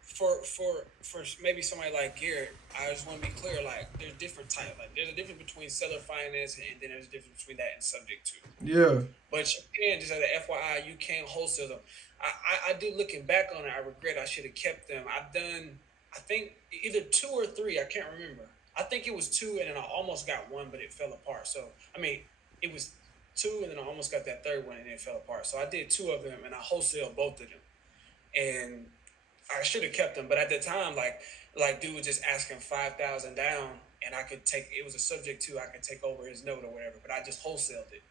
for maybe somebody like Garrett, I just want to be clear. Like, there's different types. Like, there's a difference between seller finance, and then there's a difference between that and subject to. Yeah. But you can, just as an FYI, you can wholesale them. I do, looking back on it, I regret I should have kept them. I've done, I think, either 2 or 3. I can't remember. I think it was 2, and then I almost got 1, but it fell apart. So, I mean, it was 2, and then I almost got that 3rd one, and it fell apart. So I did 2 of them, and I wholesaled both of them. And I should have kept them, but at the time, like dude was just asking 5,000 down, and I could take. It was a subject to, I could take over his note or whatever, but I just wholesaled it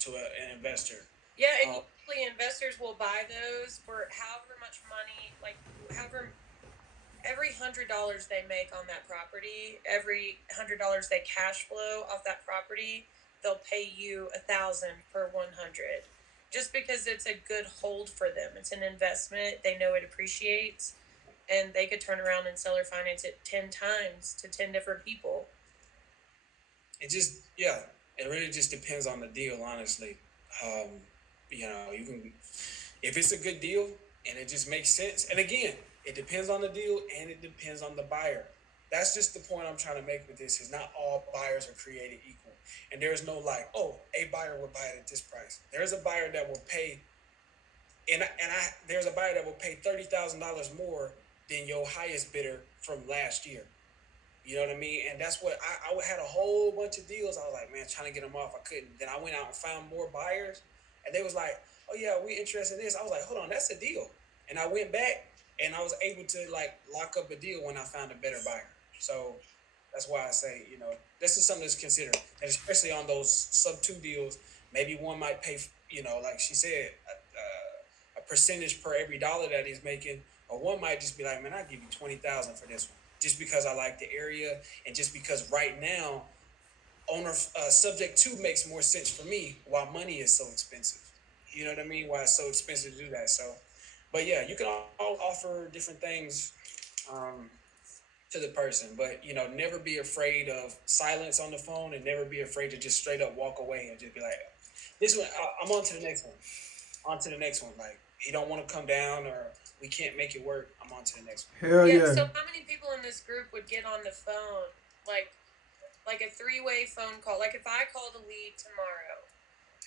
to an investor. Yeah, and usually investors will buy those for however much money, like every $100 they make on that property, every $100 they cash flow off that property, they'll pay you 1,000 per 100. Just because it's a good hold for them. It's an investment. They know it appreciates, and they could turn around and seller finance it 10 times to 10 different people. It really just depends on the deal, honestly. You can, if it's a good deal and it just makes sense. And again, it depends on the deal and it depends on the buyer. That's just the point I'm trying to make with this, is not all buyers are created equal. And there's no like, oh, a buyer will buy it at this price. There's a buyer that will pay, there's a buyer that will pay $30,000 more than your highest bidder from last year. You know what I mean? And that's what I had a whole bunch of deals. I was like, man, trying to get them off. I couldn't. Then I went out and found more buyers, and they was like, oh yeah, we interested in this. I was like, hold on, that's a deal. And I went back, and I was able to like lock up a deal when I found a better buyer. So that's why I say, this is something that's considered, and especially on those sub two deals, maybe one might pay, like she said, a percentage per every dollar that he's making, or one might just be like, man, I'll give you 20,000 for this one, just because I like the area, and just because right now, owner subject to makes more sense for me, while money is so expensive. You know what I mean? Why it's so expensive to do that. So, but yeah, you can all offer different things to the person, but never be afraid of silence on the phone, and never be afraid to just straight up walk away and just be like, this one, I'm on to the next one. On to the next one. Like, he don't want to come down, or we can't make it work. I'm on to the next one. Hell yeah. So how many people in this group would get on the phone, like a three-way phone call? Like if I called a lead tomorrow,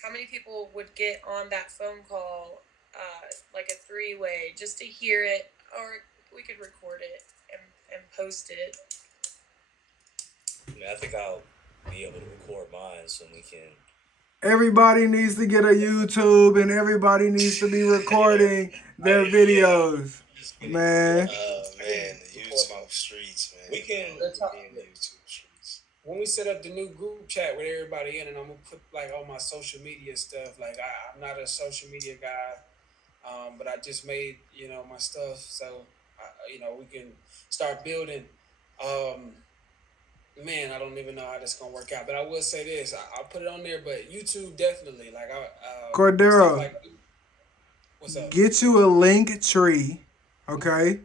how many people would get on that phone call, like a three-way, just to hear it, or we could record it and post it? I think I'll be able to record mine so we can. Everybody needs to get a YouTube, and everybody needs to be recording their videos, man. Man, the YouTube streets, man. We can. Be in the YouTube streets. When we set up the new group chat with everybody in, and I'm gonna put like all my social media stuff. Like I'm not a social media guy, but I just made my stuff, so we can start building. Man, I don't even know how this gonna work out, but I will say this: I'll put it on there. But YouTube definitely, like Cordero, like, what's up? Get you a link tree, okay?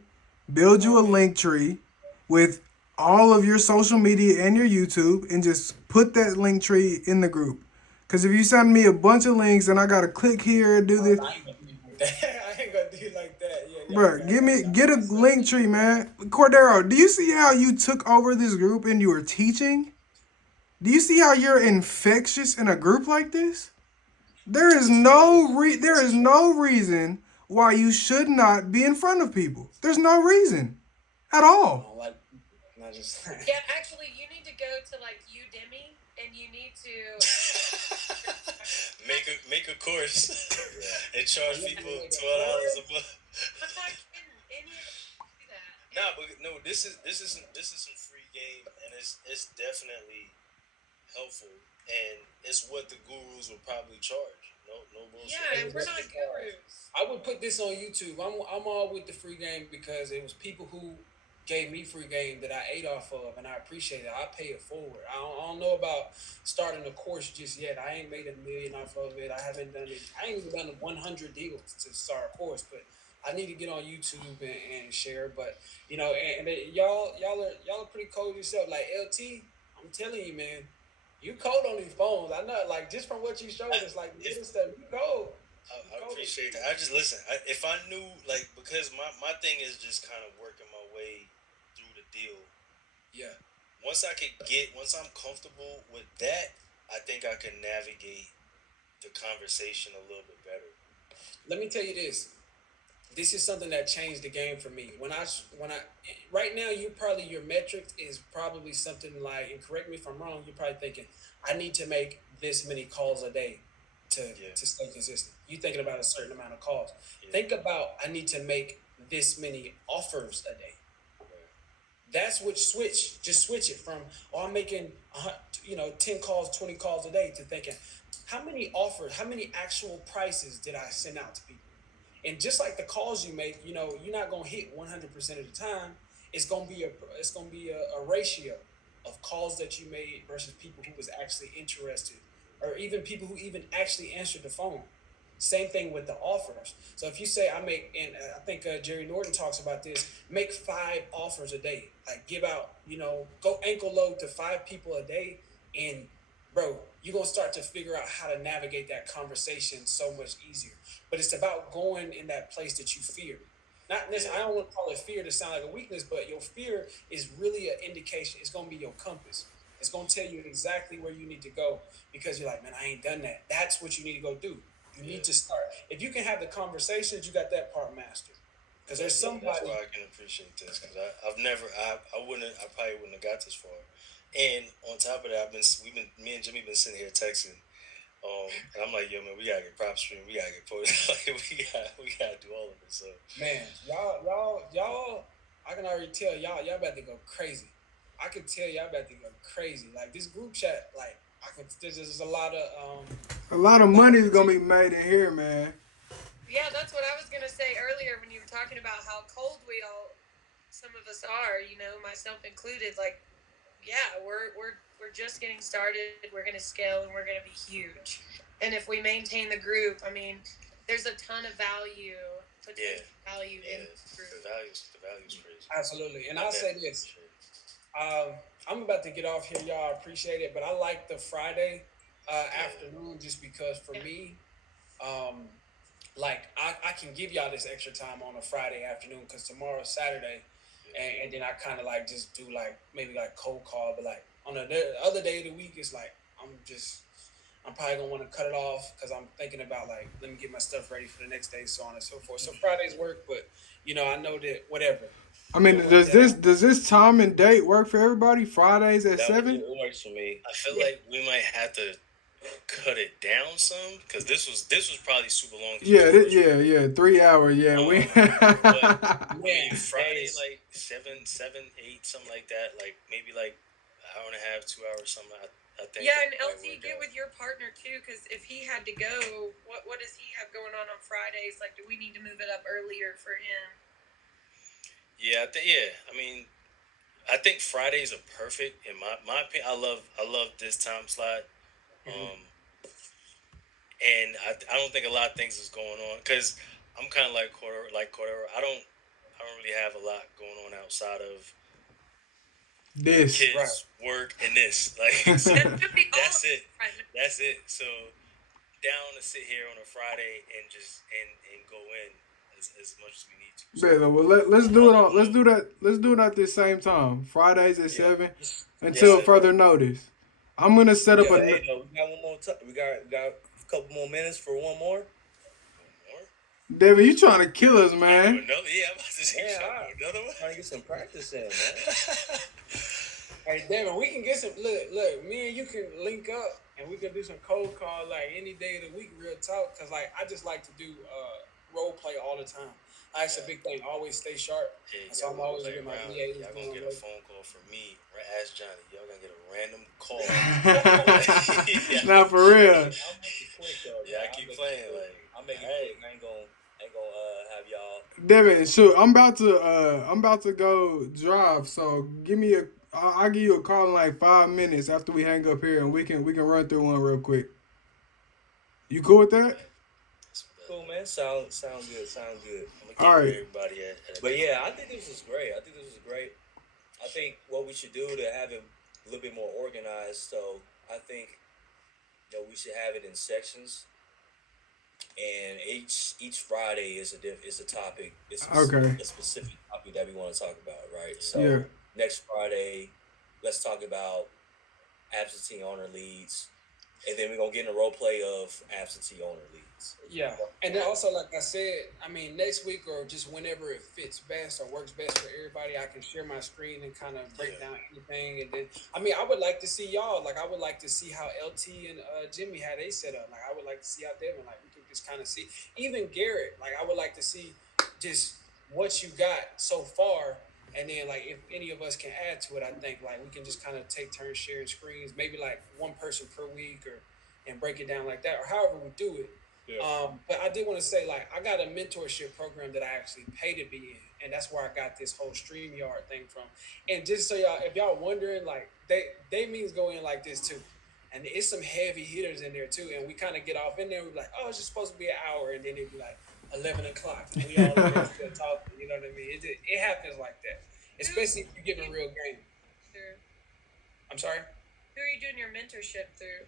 Build you a link tree with all of your social media and your YouTube, and just put that link tree in the group. Because if you send me a bunch of links and I gotta click here, do this, I ain't gonna do it like that. Yeah, bro, get a link tree, man. Cordero, do you see how you took over this group and you were teaching? Do you see how you're infectious in a group like this? There is no reason why you should not be in front of people. There's no reason at all. Yeah, actually, you need to go to like Udemy, and you need to make a course and charge people $12 a month. I'm not kidding. Any of them do that. Nah, but no, this is some free game, and it's definitely helpful, and it's what the gurus will probably charge. No bullshit. Yeah, and we're not gurus. I would put this on YouTube. I'm all with the free game, because it was people who gave me free game that I ate off of, and I appreciate it. I pay it forward. I don't know about starting a course just yet. I ain't made $1 million off of it. I haven't done it. I ain't even done 100 deals to start a course, but I need to get on YouTube and share. But and y'all are pretty cold yourself. Like LT, I'm telling you, man, you cold on these phones. I know, like, just from what you showed us, like this stuff, you cold. I appreciate that. I just listen. If I knew, like, because my thing is just kind of working my way through the deal. Yeah. Once I'm comfortable with that, I think I can navigate the conversation a little bit better. Let me tell you this. This is something that changed the game for me. When I right now, your metric is probably something like, and correct me if I'm wrong, you're probably thinking, I need to make this many calls a day to stay consistent. You're thinking about a certain amount of calls. Yeah. Think about, I need to make this many offers a day. That's what just switch it from, I'm making 10 calls, 20 calls a day, to thinking, how many offers, how many actual prices did I send out to people? And just like the calls you make, you're not gonna hit 100% of the time. It's gonna be a ratio of calls that you made versus people who was actually interested, or even people who even actually answered the phone. Same thing with the offers. So if you say I make, and I think Jerry Norton talks about this, make 5 offers a day. Like, give out, go ankle load to 5 people a day, and bro, you're going to start to figure out how to navigate that conversation so much easier. But it's about going in that place that you fear. Not necessarily, I don't want to call it fear to sound like a weakness, but your fear is really an indication. It's going to be your compass. It's gonna tell you exactly where you need to go because you're like, man, I ain't done that. That's what you need to go do. You need Yeah. to start. If you can have the conversations, you got that part mastered. Because there's That's somebody. why I can appreciate this because I've never I probably wouldn't have got this far. And on top of that, me and Jimmy been sitting here texting. And I'm like, yo, man, we gotta get prop stream, we gotta get posted, like we gotta do all of it. So Man, y'all. I can already tell y'all about to go crazy. I can tell y'all about to go crazy. Like this group chat, like there's a lot of A lot of money is gonna be made in here, man. Yeah, that's what I was gonna say earlier when you were talking about how cold some of us are. Myself included. Like, yeah, we're just getting started. We're gonna scale and we're gonna be huge. And if we maintain the group, I mean, there's a ton of potential value in the group. the value's crazy. absolutely. And I'll say this. Sure. I'm about to get off here, y'all. I appreciate it, but I like the Friday afternoon just because for me, like I can give y'all this extra time on a Friday afternoon because tomorrow's Saturday, and then I kind of like just do like maybe like cold call, but like on the other day of the week, it's like I'm probably gonna want to cut it off because I'm thinking about like let me get my stuff ready for the next day, so on and so forth. So Fridays work, but I know that whatever. I mean, does this time and date work for everybody? Fridays at That 7? it works for me. I feel like we might have to cut it down some because this was probably super long. Yeah. 3 hours. Yeah, we. Man, Friday like 7, 8, something like that. Like maybe like an hour and a half, 2 hours, something. I think. Yeah, and that might LT, work get out. with your partner too, because if he had to go, what does he have going on Fridays? Like, do we need to move it up earlier for him? Yeah, I mean, I think Fridays are perfect in my opinion. I love this time slot, and I don't think a lot of things is going on because I'm kind of like Cordero. I don't really have a lot going on outside of This. kids, Right. work, and this. Like, so That should be all that's it. right. That's it. So down to sit here on a Friday and just and go in as much as we need to. So, Better. Well, let's do it on. Let's do that. Let's do it at the same time. Fridays at 7 until Yeah. further notice. I'm gonna set up Yeah, a. hey, no, we got one more time. We got a couple more minutes for one more. more? Devin, you trying to kill us, Do man? another? Yeah, I'm about to say Yeah, something. Another one. Trying to get some practice in, man. Hey, Devin, we can get some. Look, me and you can link up and we can do some cold call like any day of the week, real talk. Cause like I just like to do role play all the time. That's a big thing. Always stay sharp. Hey, So I'm always play with my around. VAs Y'all gonna going get a away. phone call from me. Ask Johnny. Y'all gonna get a random call. Nah, for real. I'll make it quick though. Yeah, I keep playing. Like, I'll make it quick. I ain't gonna have y'all. Devin, shoot, I'm about to go drive. So give me a. I'll give you a call in like 5 minutes after we hang up here, and we can run through one real quick. You cool with that? Cool, man. Sound good. Sound good. All right. Everybody But yeah, I think this was great. I think what we should do to have it a little bit more organized. So I think we should have it in sections, and each Friday is a topic. It's a specific topic that we want to talk about, right? So Yeah. next Friday, let's talk about absentee owner leads, and then we're gonna get in a role play of absentee owner leads. Yeah, and then also, like I said, I mean, next week or just whenever it fits best or works best for everybody, I can share my screen and kind of break down anything. And then, I mean, I would like to see y'all. Like, I would like to see how LT and Jimmy how they set up. Like, I would like to see how Devin. Like, we can just kind of see. Even Garrett. Like, I would like to see just what you got so far. And then, like, if any of us can add to it, I think, like, we can just kind of take turns sharing screens, maybe like one person per week and break it down like that, or however we do it. Yeah. But I did want to say, like, I got a mentorship program that I actually pay to be in, and that's where I got this whole StreamYard thing from. And just so y'all, if y'all wondering, like, they means go in like this too, and it's some heavy hitters in there too. And we kind of get off in there, we're like, oh, it's just supposed to be an hour, and then it'd be like 11 o'clock, and we all in there still talking. You know what I mean? It happens like that, especially if you give a real game. I'm sorry. Who are you doing your mentorship through?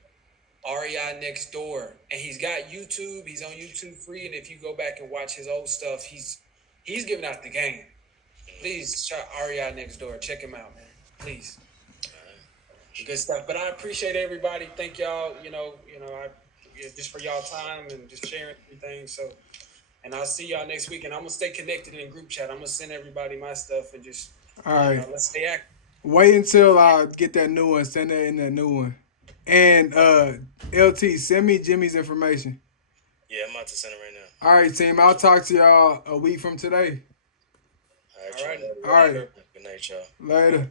REI Next Door, and he's got YouTube. He's on YouTube free, and if you go back and watch his old stuff, he's giving out the game. Please try REI Next Door. Check him out, man. Please. Good stuff. But I appreciate everybody. Thank y'all. Just for y'all time and just sharing everything. So, and I'll see y'all next week. And I'm gonna stay connected in group chat. I'm gonna send everybody my stuff and just All right. let's stay active. Wait until I get that new one. Send that in that new one. And LT, send me Jimmy's information. Yeah, I'm about to send it right now. All right, team. I'll talk to y'all a week from today. All right. All right. Good night, y'all. Later.